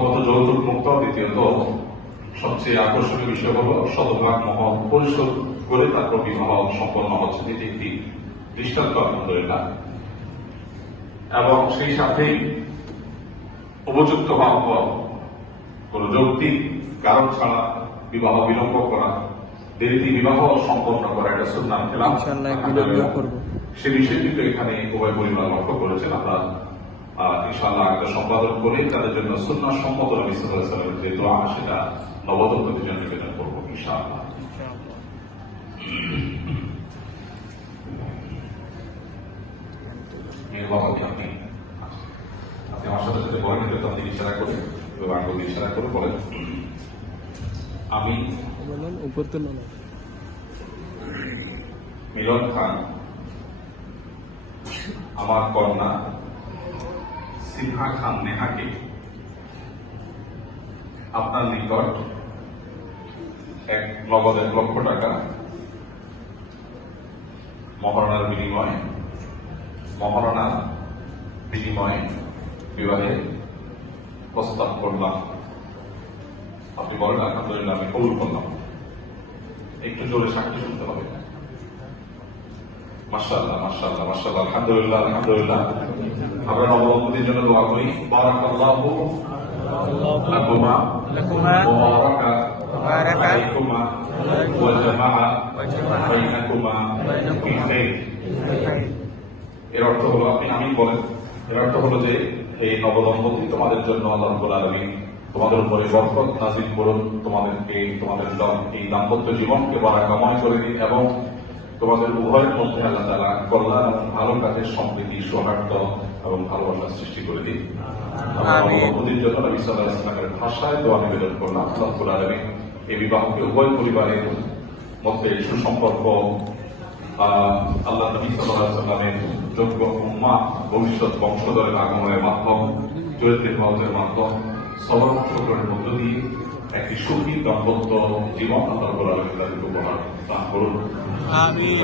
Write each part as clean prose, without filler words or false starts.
প্রথমত যৌতুক মুক্ত, দ্বিতীয়ত সবচেয়ে আকর্ষণীয় বিষয় হলো শতভাগ মহল পরিশোধ করে তারপর বিবাহ সম্পন্ন হচ্ছে, যেটি একটি দৃষ্টান্ত আলহামদুলিল্লাহ। এবং সেই সাথেই উপযুক্ত হওয়ার পর কোন যৌক্তিক কারণ ছাড়া বিবাহ বিলম্ব করা, দেরিতে বিবাহ সম্পন্ন করা, এটা সুন্নাহ খেলাফ। সে বিষয়ে কিন্তু এখানে উভয় পরিবার লক্ষ্য করেছেন। আমরা ইনশাআল্লাহ একটা সম্পাদন করে তাদের জন্য সুন্নাহ সম্মত নবী সাল্লাল্লাহু আলাইহি ওয়াসাল্লামের যে দোয়া সেটা নবদম্পতির জন্য নিবেদন করবো ইনশাআল্লাহ। আপনি আমার সাথে সাথে বলেন, কিন্তু আপনি ইশারা করে আঙ্গুল ইশারা করে বলেন, আমি মিলন খান আমার কন্যা সিনহা খান নেহাকে আপনার নিকট নগদ 1 লক্ষ টাকা মহারণার বিনিময়ে বিবাহে প্রস্তাব করলাম। আপনি বলেন আলহামদুলিল্লাহ, আমি কবুল করলাম। একটু জোরে সাক্ষী শুনতে হবে। মাশাআল্লাহ মাশাআল্লাহ মাশাআল্লাহ, আলহামদুলিল্লাহ আলহামদুলিল্লাহ। আমরা নবদম্পতির জন্য দোয়া করি। বারাকাল্লাহু লাকুমা ওয়া বারাকা আলাইকুমা ওয়া জামাআ বাইনাকুমা ফি খাইর। এর অর্থ হলো, আপনি আমিন বলেন। এর অর্থ হলো যে এই নবদম্পতি তোমাদের জন্য আল্লাহ রাব্বুল আলামিন তোমাদের উপরে বরকত নাযিল করুন, তোমাদের এই দাম্পত্য জীবনকে বারাকাময় করে দিন এবং তোমাদের উভয়ের মধ্যে আল্লাহ তাআলা কল্যাণ এবং ভালো কাজের সমৃদ্ধি, সৌহার্দ্য এবং ভালোবাসার সৃষ্টি করে দিন। নবদম্পতির জন্য নবী সাল্লাল্লাহু আলাইহি ওয়াসাল্লামের ভাষায় দোয়া নিবেদন করলাম। আল্লাহ রাব্বুল আলামিন এই বিবাহকে উভয় পরিবারের মধ্যে সুসম্পর্ক, আল্লাহ নবী সাল্লাল্লাহু আলাইহি ওয়াসাল্লামের যোগ্য উম্মাহ ভবিষ্যৎ বংশধরের আগমনের মাধ্যম, চরিত্রের মহতের মাধ্যম, সবার অংশগ্রহণের মধ্য দিয়ে একটি সুখী দাম্পত্য জীবন আল্লাহ রাব্বুল আলামিন তাদেরকে উপহার দান করুন। আমিন।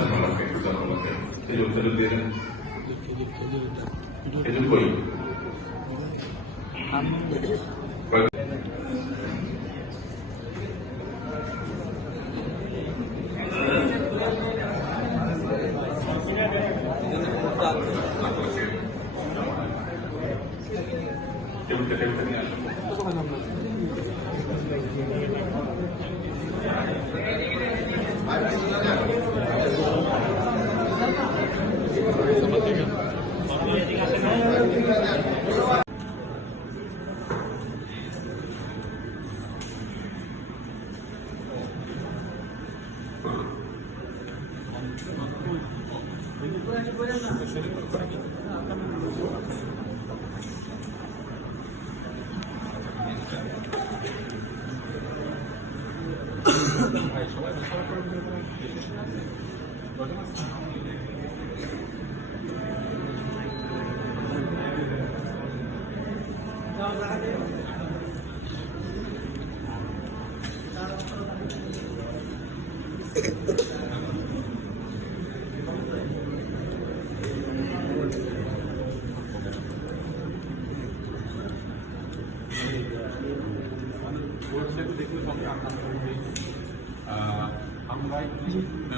আমরা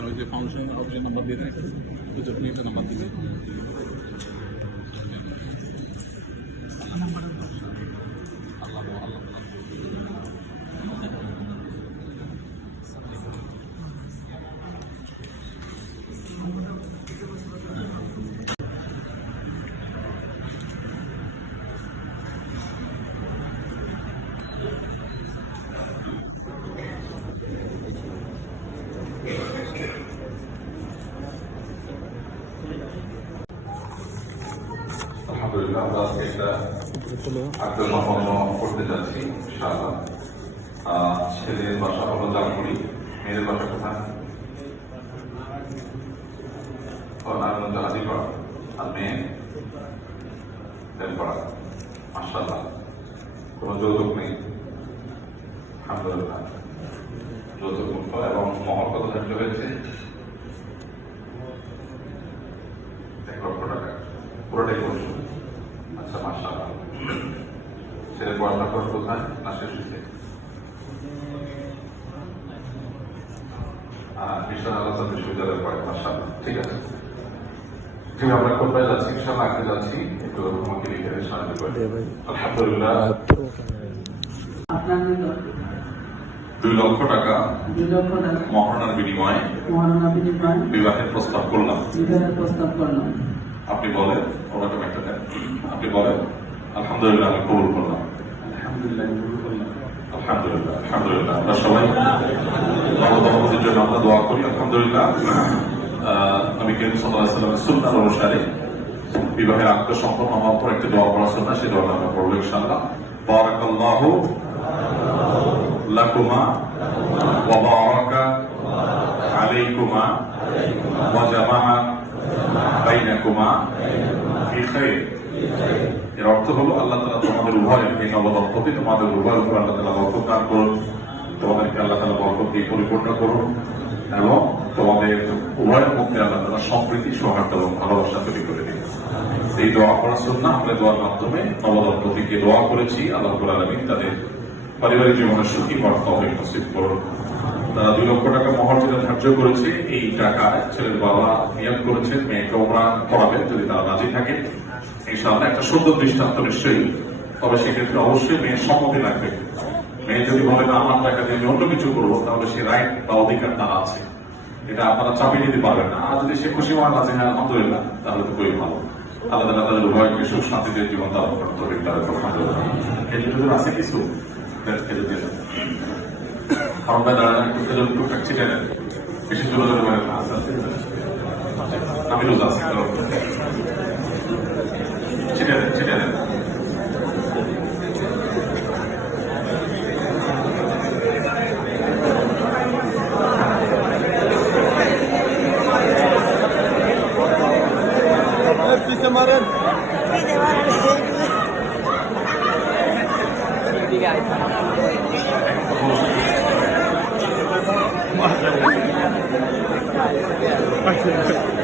ওই যে ফাউন্ডেশন অফিসের নাম্বার দিয়ে রাখি, সুযোগ নিয়ে নাম্বার দিবে। আলহামদুলিল্লাহ, আমরা আজকে একটা আকদুল সম্পন্ন করতে যাচ্ছি ইনশাআল্লাহ। ছেলের বাসা হলো জামপুরি, মেয়ের বাসা কোথায়? নারায়ণগঞ্জ হাজিপাড়া, আর মেয়ে দেবপাড়া। মাশাআল্লাহ, কোনো যৌতুক নেই আলহামদুলিল্লাহ, যৌতুক মুক্ত। এবং মহর কত ধার্য হয়েছে? 1 লক্ষ টাকা, পুরোটাই করছো। আচ্ছা মাশাআল্লাহ। ছেলের পড়াশোনা করেন কোথায় না শেষ হয়েছে? মিশন আল আসাদ বিশ্ববিদ্যালয়ের পরে মাশাআল্লাহ। ঠিক আছে, ঠিক আমরা কোথায় যাচ্ছি? ইনশাআল্লাহ আগে যাচ্ছি, একটু আমাকে লিখে সাহায্য করে। আলহামদুলিল্লাহ, আপনার 2 লক্ষ টাকা 2 লক্ষ টাকা মহারণার বিনিময়ে বিবাহের প্রস্তাব করলাম। আপনি বলেন, ওনাকে একটা দেন, আপনি বলেন আলহামদুলিল্লাহ আমি কবুল করলাম। আলহামদুলিল্লাহ, আলহামদুলিল্লাহ। আমরা সবাই নবদম্পতির জন্য আমরা দোয়া করি। আলহামদুলিল্লাহ, নবী করিম সাল্লাল্লাহু আলাইহি ওয়াসাল্লামের সুন্নাহ অনুসারে বিবাহের আক্ত সম্পন্ন হওয়ার পর একটা দোয়া পড়া সুন্নাহ, সেই দোয়াটা আমরা পড়বো ইনশাআল্লাহ। বারাকাল্লাহু লাকুমা ওয়া বারাকা আলাইকুমা ওয়া জামাআ বাইনাকুমা ফি খাইর। এর অর্থ হলো আল্লাহ তাআলা তোমাদের উভয়ের, এই নবদম্পতি তোমাদের উভয়ের উপর আল্লাহ তাআলা বরকত দান করুন, তোমাদেরকে আল্লাহ তাআলা বরকত দিয়ে পরিপূর্ণ করুন এবং তোমাদের উভয়ের মধ্যে আল্লাহ তাআলা সম্প্রীতি, সৌহার্দ্য এবং ভালোবাসা তৈরি করে দিন। এই দোয়া করা সুন্নাহ, আমরা দোয়ার মাধ্যমে নবদম্পতিকে দোয়া করেছি আল্লাহ রাব্বুল আলামিন তাদের পারিবারিক জীবনে সুখী হওয়ার তৌফিক নসিব করুন। তারা 2 লক্ষ টাকা মহর যেটা ধার্য করেছে, এই টাকা ছেলের বাবা নিয়োগ করেছেন মেয়েকে ওমরা করাবেন যদি তারা রাজি থাকে ইনশাআল্লাহ। একটা সুন্দর দৃষ্টান্ত নিশ্চয়ই, তবে সেক্ষেত্রে অবশ্যই মেয়ের সম্মতি লাগবে। মেয়ে যদি বলে না আমার টাকা দিয়ে আমি অন্য কিছু করবো, তাহলে সে রাইট বা অধিকার তার আছে, এটা আপনারা চাপিয়ে দিতে পারবেন না। আর যদি সে খুশি হয় রাজি হয় আলহামদুলিল্লাহ, তাহলে তো খুবই ভালো। আল্লাহ তাআলা তাদের উভয়কে সুখ শান্তিতে জীবন দান করতে তৌফিক দান করুন। আলহামদুলিল্লাহ। এই যদি আছে কিছু খেলে দিয়ে আমরা দাঁড়ান একটু খেলে টুকটাক ছিটে নেন, বেশি জোরে জোরে বলেন না। আমি রোজ আছি, ছিটে নেন, ছিটে নেন। মারেন Gracias.